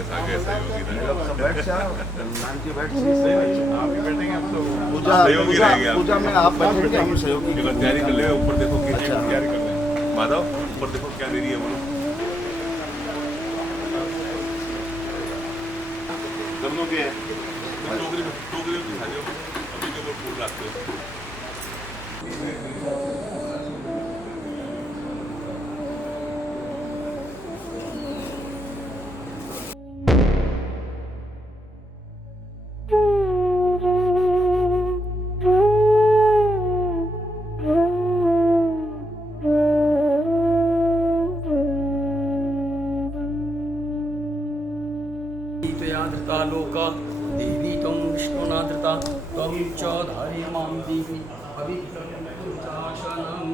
आगे सहयोगी बैठ जाओ, नाम की बैठ आप ही बैठेंगे हम तो पूजा सहयोगी रहेंगे आप। पूजा में आप बैठेंगे, हम सहयोगी। केवल तैयारी कर ले, ऊपर देखो कि अच्छा। तैयारी कर ले। माधव ऊपर देखो क्या दे रही है बोलो। दोनों के टोकरी में दिखा दो, अभी के वो फूल लाते हो। धृता लोका देवी त्वं विष्णुना धृता त्वं च धारय मां देवी पवित्रशासनम्।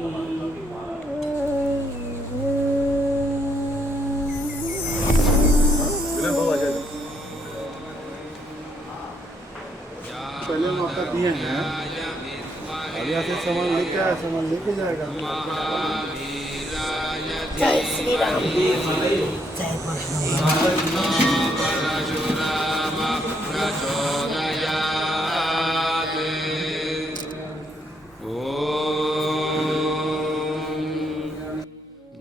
पहले मौका दिए हैं, अब यहाँ से सामान लेके आया, सामान लेके जाएगा। जय श्री राम, जय कृष्ण।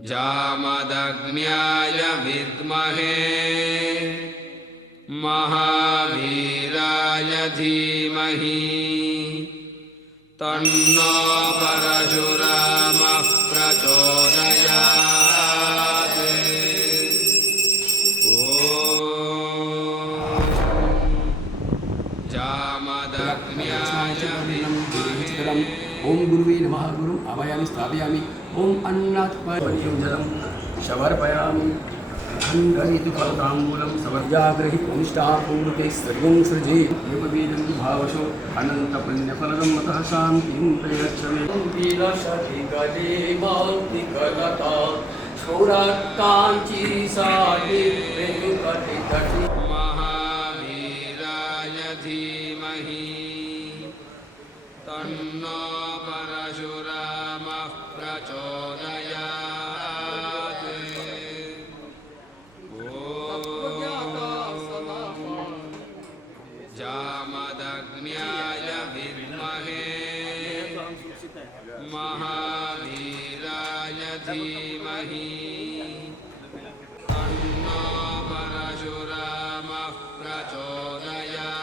जामदग्न्याय विद्महे महावीराय धीमहि तन्नो परशुरामः प्रचोदयात्। जामदग्न्याय विद्महे। ओम गुरुवे नमः। गुरुम् आवाहयामि स्थापयामि। ओम अन्नात् परं जलं समर्पयामि। ताम्बूलं समर्पयाग्रहि अनिष्टाः पूर्वते सर्वं सृजे देववेदं भावशो अनन्तपुण्यफलदं मतः शान्तिं प्रयच्छमे। विलसति मान्तिकलता शोराकाञ्ची साधि वेङ्कटकटि महावीराय धीमहि तन्नो परशुरामः प्रचोदयात्। जामदग्न्याय विद्महे महावीराय धीमहि तन्नो परशुरामः प्रचोदयात्।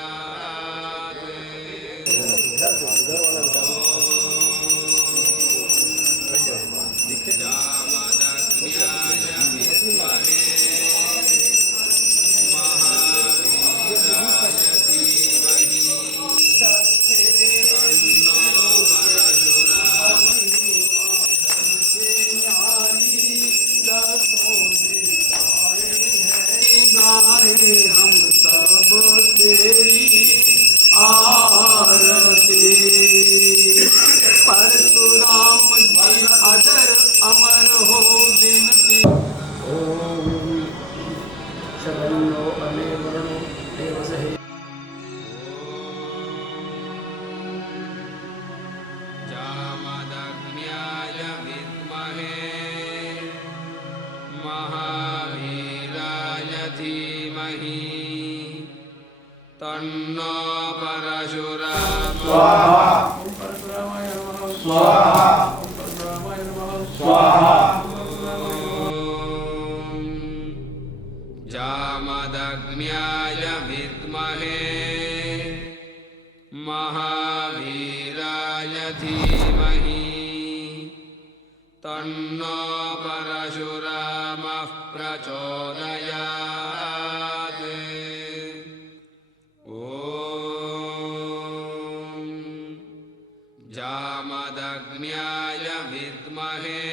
जामदग्न्याय विद्महे महावीराय धीमहि तन्नो गाए हम सब तेरी आरती। परशुराम जी अजर अमर हो विनती। ओम शरणो अमे वरणो देवसहे। जामदग्न्याय विद्महे महावीराय धीमहि तन्नो परशुरामः। जामदग्न्याय विद्महे महावीराय धीमहि तन्नो परशुरामः प्रचोदयात्। ओम जामदग्न्याय विद्महे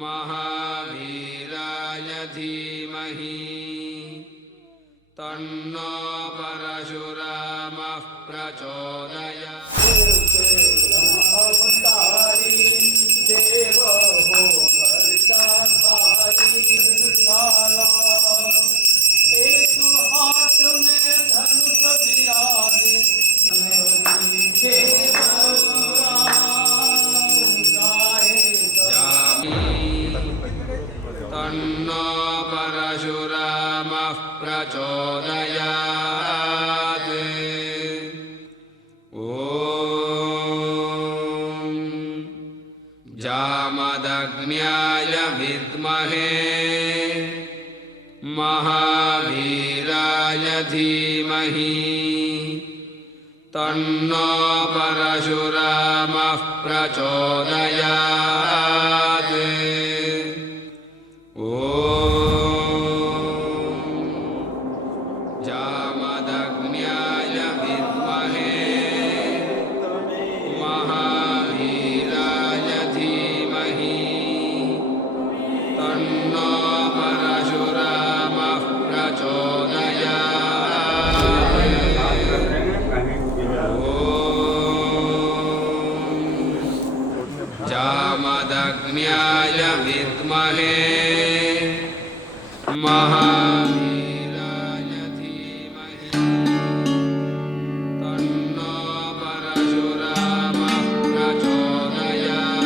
महावीराय धीमहि तन्नो परशुरामः प्रचोदयात्। देव हो वर्षाधारी विशाला, एक हाथ में धनुष विराजे हे परशुराम गाए तन्नो परशुरामः प्रचोदयात् ॐ जामदग्न्याय विद्महे महावीराय धीमहि तन्नो परशुरामः प्रचोदयात् ॐ जामदग्न्याय विद्महे महावीराय धीमहि तन्नो परशुरामः प्रचोदयात् जामदग्न्याय विद्महे महावीराय धीमहि तन्नो परशुरामः प्रचोदयात्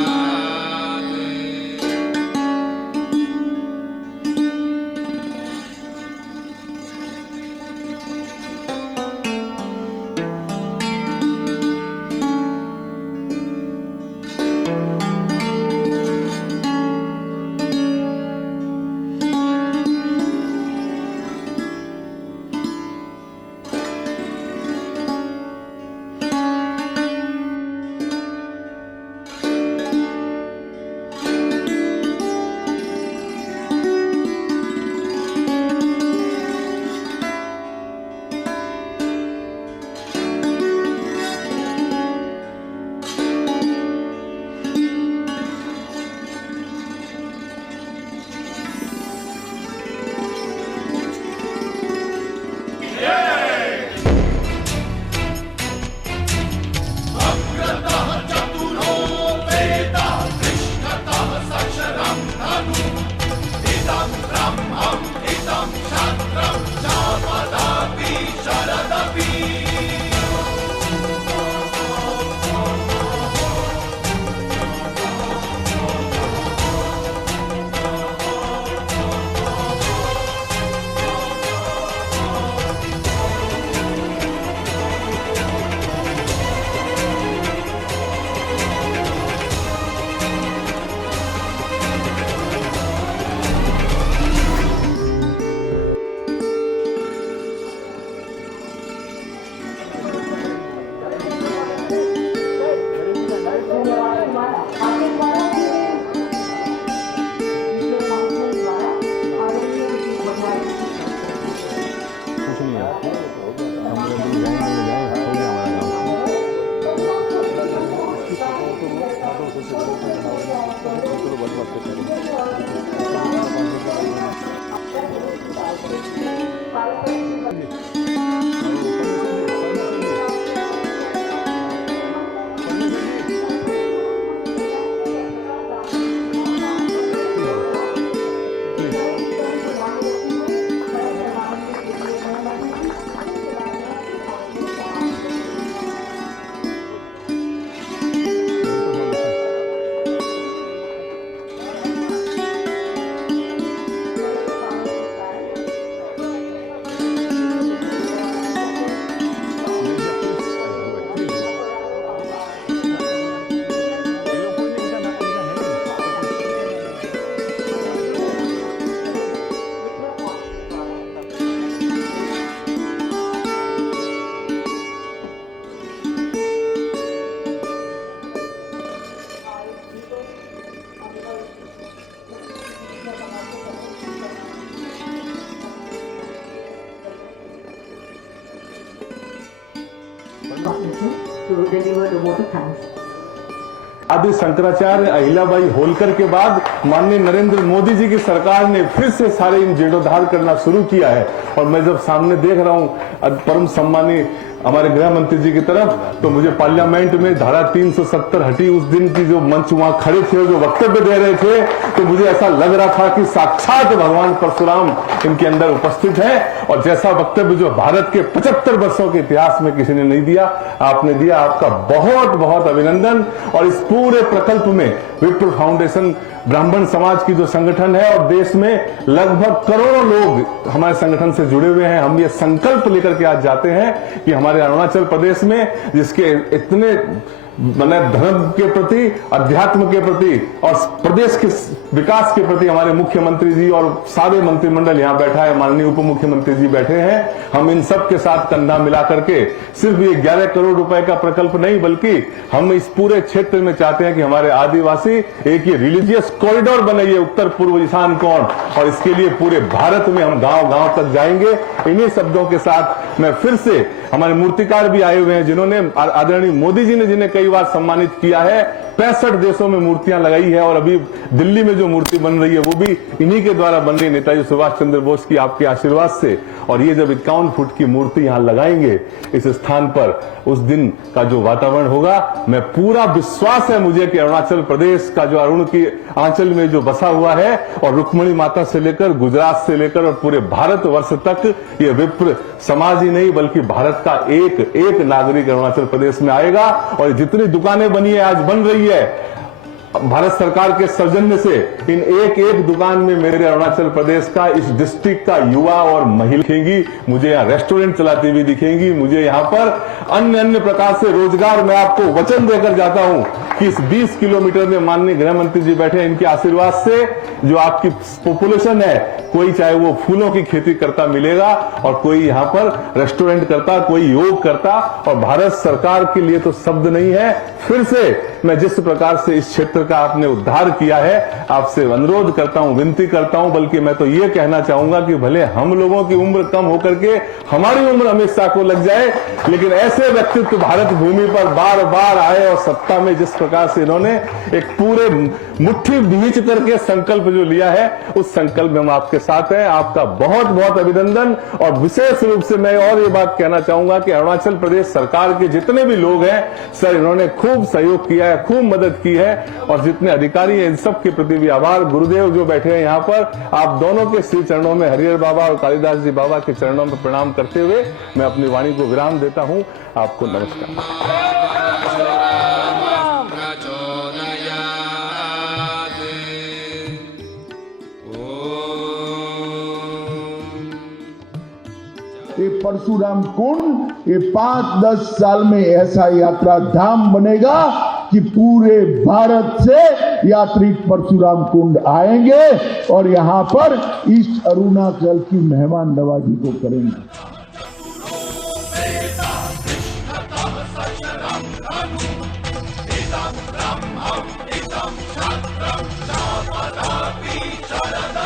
to deliver the water tanks. आदि शंकराचार्य अहिल्याबाई होलकर के बाद माननीय नरेंद्र मोदी जी की सरकार ने फिर से सारे इन जीर्णोद्धार करना शुरू किया है। और मैं जब सामने देख रहा हूं परम सम्मानीय हमारे गृह मंत्री जी की तरफ, तो मुझे पार्लियामेंट में धारा 370 हटी उस दिन की जो मंच वहां खड़े थे जो वक्तव्य दे रहे थे, तो मुझे ऐसा लग रहा था कि साक्षात भगवान परशुराम इनके अंदर उपस्थित है। और जैसा वक्तव्य जो भारत के 75 वर्षों के इतिहास में किसी ने नहीं दिया, आपने दिया। आपका बहुत बहुत अभिनंदन। और इस पूरे प्रकल्प में विप्र फाउंडेशन ब्राह्मण समाज की जो संगठन है और देश में लगभग करोड़ों लोग हमारे संगठन से जुड़े हुए हैं, हम ये संकल्प लेकर के आज जाते हैं कि हमारे अरुणाचल प्रदेश में जिसके इतने धर्म के प्रति, अध्यात्म के प्रति और प्रदेश के विकास के प्रति हमारे मुख्यमंत्री जी और सारे मंत्रिमंडल यहाँ बैठा है, माननीय उप मुख्यमंत्री जी बैठे हैं, हम इन सब के साथ कंधा मिला करके सिर्फ ये 11 करोड़ रुपए का प्रकल्प नहीं, बल्कि हम इस पूरे क्षेत्र में चाहते हैं कि हमारे आदिवासी एक ये रिलीजियस कॉरिडोर बने, ये उत्तर पूर्व ईशान कोण, और इसके लिए पूरे भारत में हम गांव गांव तक जाएंगे। इन्हीं शब्दों के साथ मैं फिर से, हमारे मूर्तिकार भी आए हुए हैं जिन्होंने, आदरणीय मोदी जी ने जिन्हें कई बार सम्मानित किया है, 65 देशों में मूर्तियां लगाई है और अभी दिल्ली में जो मूर्ति बन रही है वो भी इन्हीं के द्वारा बन रही है, नेताजी सुभाष चंद्र बोस की आपके आशीर्वाद से। और ये जब 51 फुट की मूर्ति यहां लगाएंगे इस स्थान पर, उस दिन का जो वातावरण होगा, मैं पूरा विश्वास है मुझे कि अरुणाचल प्रदेश का जो अरुण की आंचल में जो बसा हुआ है और रुक्मणी माता से लेकर गुजरात से लेकर और पूरे भारतवर्ष तक ये विप्र समाज ही नहीं बल्कि भारत का एक एक नागरिक अरुणाचल प्रदेश में आएगा। और जितनी दुकानें बनी है, आज बन रही है, भारत सरकार के सौजन्य से, इन एक एक दुकान में मेरे अरुणाचल प्रदेश का, इस डिस्ट्रिक्ट का युवा और महिला दिखेंगी, मुझे यहाँ रेस्टोरेंट चलाती हुई दिखेंगी, मुझे यहाँ पर अन्य अन्य प्रकार से रोजगार, मैं आपको वचन देकर जाता हूँ कि इस 20 किलोमीटर में माननीय गृह मंत्री जी बैठे, इनके आशीर्वाद से जो आपकी पॉपुलेशन है, कोई चाहे वो फूलों की खेती करता मिलेगा और कोई यहाँ पर रेस्टोरेंट करता, कोई योग करता। और भारत सरकार के लिए तो शब्द नहीं है। फिर से मैं जिस प्रकार से इस क्षेत्र का आपने उद्धार किया है, आपसे अनुरोध करता हूं, विनती करता हूं, बल्कि मैं तो ये कहना चाहूंगा कि भले हम लोगों की उम्र कम होकर के हमारी उम्र अमित शाह को लग जाए, लेकिन ऐसे व्यक्तित्व भारत भूमि पर बार बार आए और सत्ता में जिस प्रकार से इन्होंने एक पूरे मुट्ठी भींच करके संकल्प जो लिया है, उस संकल्प में हम आपके साथ हैं। आपका बहुत बहुत अभिनंदन। और विशेष रूप से मैं और ये बात कहना चाहूंगा कि अरुणाचल प्रदेश सरकार के जितने भी लोग हैं सर, इन्होंने खूब सहयोग किया है, खूब मदद की है, और जितने अधिकारी हैं इन सब के प्रति भी आभार। गुरुदेव जो बैठे हैं यहाँ पर, आप दोनों के श्री चरणों में, हरिहर बाबा और कालिदास जी बाबा के चरणों में प्रणाम करते हुए मैं अपनी वाणी को विराम देता हूँ। आपको नमस्कार। ये परशुराम कुंड ये 5-10 साल में ऐसा यात्रा धाम बनेगा कि पूरे भारत से यात्री परशुराम कुंड आएंगे और यहाँ पर इस अरुणाचल की मेहमान नवाजी को करेंगे। शरणं